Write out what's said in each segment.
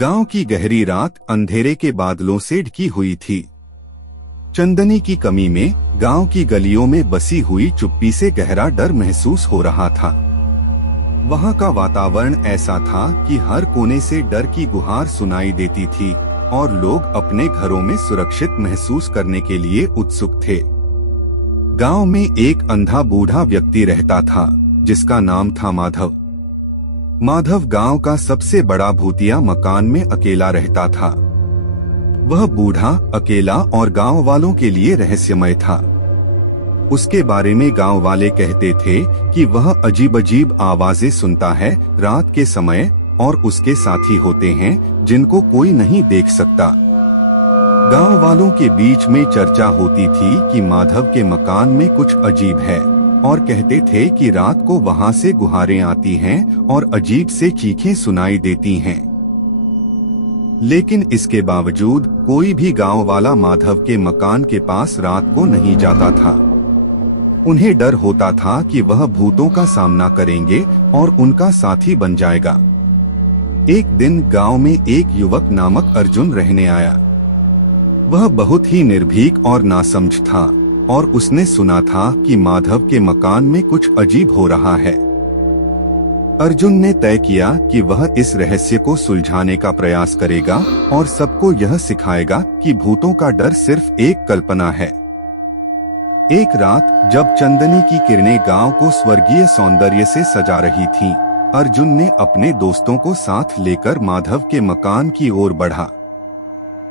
गांव की गहरी रात अंधेरे के बादलों से ढकी हुई थी। चंदनी की कमी में गांव की गलियों में बसी हुई चुप्पी से गहरा डर महसूस हो रहा था। वहां का वातावरण ऐसा था कि हर कोने से डर की गुहार सुनाई देती थी और लोग अपने घरों में सुरक्षित महसूस करने के लिए उत्सुक थे। गांव में एक अंधा बूढ़ा व्यक्ति रहता था जिसका नाम था माधव। माधव गांव का सबसे बड़ा भूतिया मकान में अकेला रहता था। वह बूढ़ा, अकेला और गांव वालों के लिए रहस्यमय था। उसके बारे में गांव वाले कहते थे कि वह अजीब अजीब आवाजें सुनता है रात के समय और उसके साथी होते हैं जिनको कोई नहीं देख सकता। गांव वालों के बीच में चर्चा होती थी कि माधव के मकान में कुछ अजीब है और कहते थे कि रात को वहां से गुहारें आती हैं और अजीब से चीखें सुनाई देती हैं। लेकिन इसके बावजूद कोई भी गांव वाला माधव के मकान के पास रात को नहीं जाता था। उन्हें डर होता था कि वह भूतों का सामना करेंगे और उनका साथी बन जाएगा। एक दिन गांव में एक युवक नामक अर्जुन रहने आया। वह बहुत ही निर्भीक और नासमझ था और उसने सुना था कि माधव के मकान में कुछ अजीब हो रहा है। अर्जुन ने तय किया कि वह इस रहस्य को सुलझाने का प्रयास करेगा और सबको यह सिखाएगा कि भूतों का डर सिर्फ एक कल्पना है। एक रात जब चंदनी की किरणें गांव को स्वर्गीय सौंदर्य से सजा रही थीं, अर्जुन ने अपने दोस्तों को साथ लेकर माधव के मकान की ओर बढ़ा।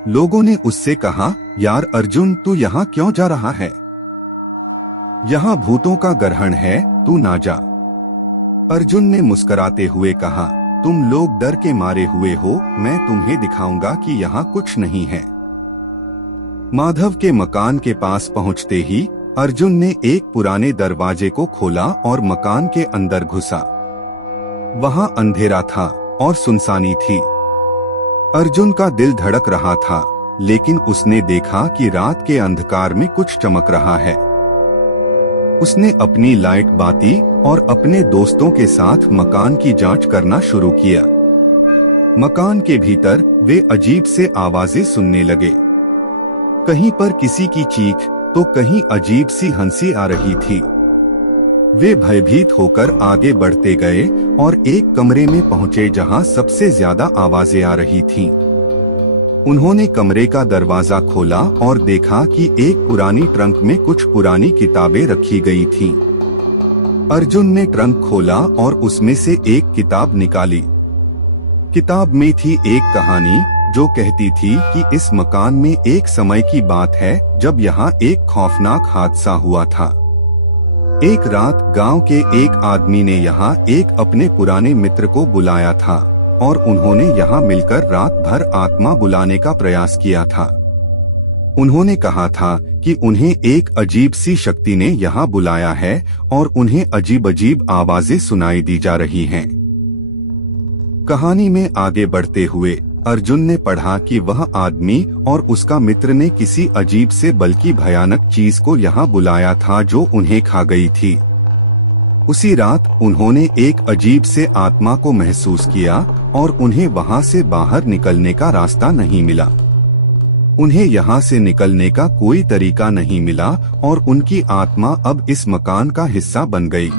लोगों ने उससे कहा, यार अर्जुन, तू यहाँ क्यों जा रहा है? यहाँ भूतों का ग्रहण है, तू ना जा। अर्जुन ने मुस्कुराते हुए कहा, तुम लोग डर के मारे हुए हो, मैं तुम्हें दिखाऊंगा कि यहाँ कुछ नहीं है। माधव के मकान के पास पहुँचते ही अर्जुन ने एक पुराने दरवाजे को खोला और मकान के अंदर घुसा। वहाँ अंधेरा था और सुनसानी थी। अर्जुन का दिल धड़क रहा था, लेकिन उसने देखा कि रात के अंधकार में कुछ चमक रहा है। उसने अपनी लाइट बाती और अपने दोस्तों के साथ मकान की जांच करना शुरू किया। मकान के भीतर वे अजीब से आवाजें सुनने लगे। कहीं पर किसी की चीख तो कहीं अजीब सी हंसी आ रही थी। वे भयभीत होकर आगे बढ़ते गए और एक कमरे में पहुंचे जहां सबसे ज्यादा आवाजें आ रही थीं। उन्होंने कमरे का दरवाजा खोला और देखा कि एक पुरानी ट्रंक में कुछ पुरानी किताबें रखी गई थीं। अर्जुन ने ट्रंक खोला और उसमें से एक किताब निकाली। किताब में थी एक कहानी जो कहती थी कि इस मकान में एक समय की बात है जब यहाँ एक खौफनाक हादसा हुआ था। एक रात गांव के एक आदमी ने यहाँ एक अपने पुराने मित्र को बुलाया था और उन्होंने यहाँ मिलकर रात भर आत्मा बुलाने का प्रयास किया था। उन्होंने कहा था कि उन्हें एक अजीब सी शक्ति ने यहाँ बुलाया है और उन्हें अजीब अजीब आवाजें सुनाई दी जा रही हैं। कहानी में आगे बढ़ते हुए अर्जुन ने पढ़ा कि वह आदमी और उसका मित्र ने किसी अजीब से बल्कि भयानक चीज को यहाँ बुलाया था जो उन्हें खा गई थी। उसी रात उन्होंने एक अजीब से आत्मा को महसूस किया और उन्हें वहां से बाहर निकलने का रास्ता नहीं मिला। उन्हें यहाँ से निकलने का कोई तरीका नहीं मिला और उनकी आत्मा अब इस मकान का हिस्सा बन गई।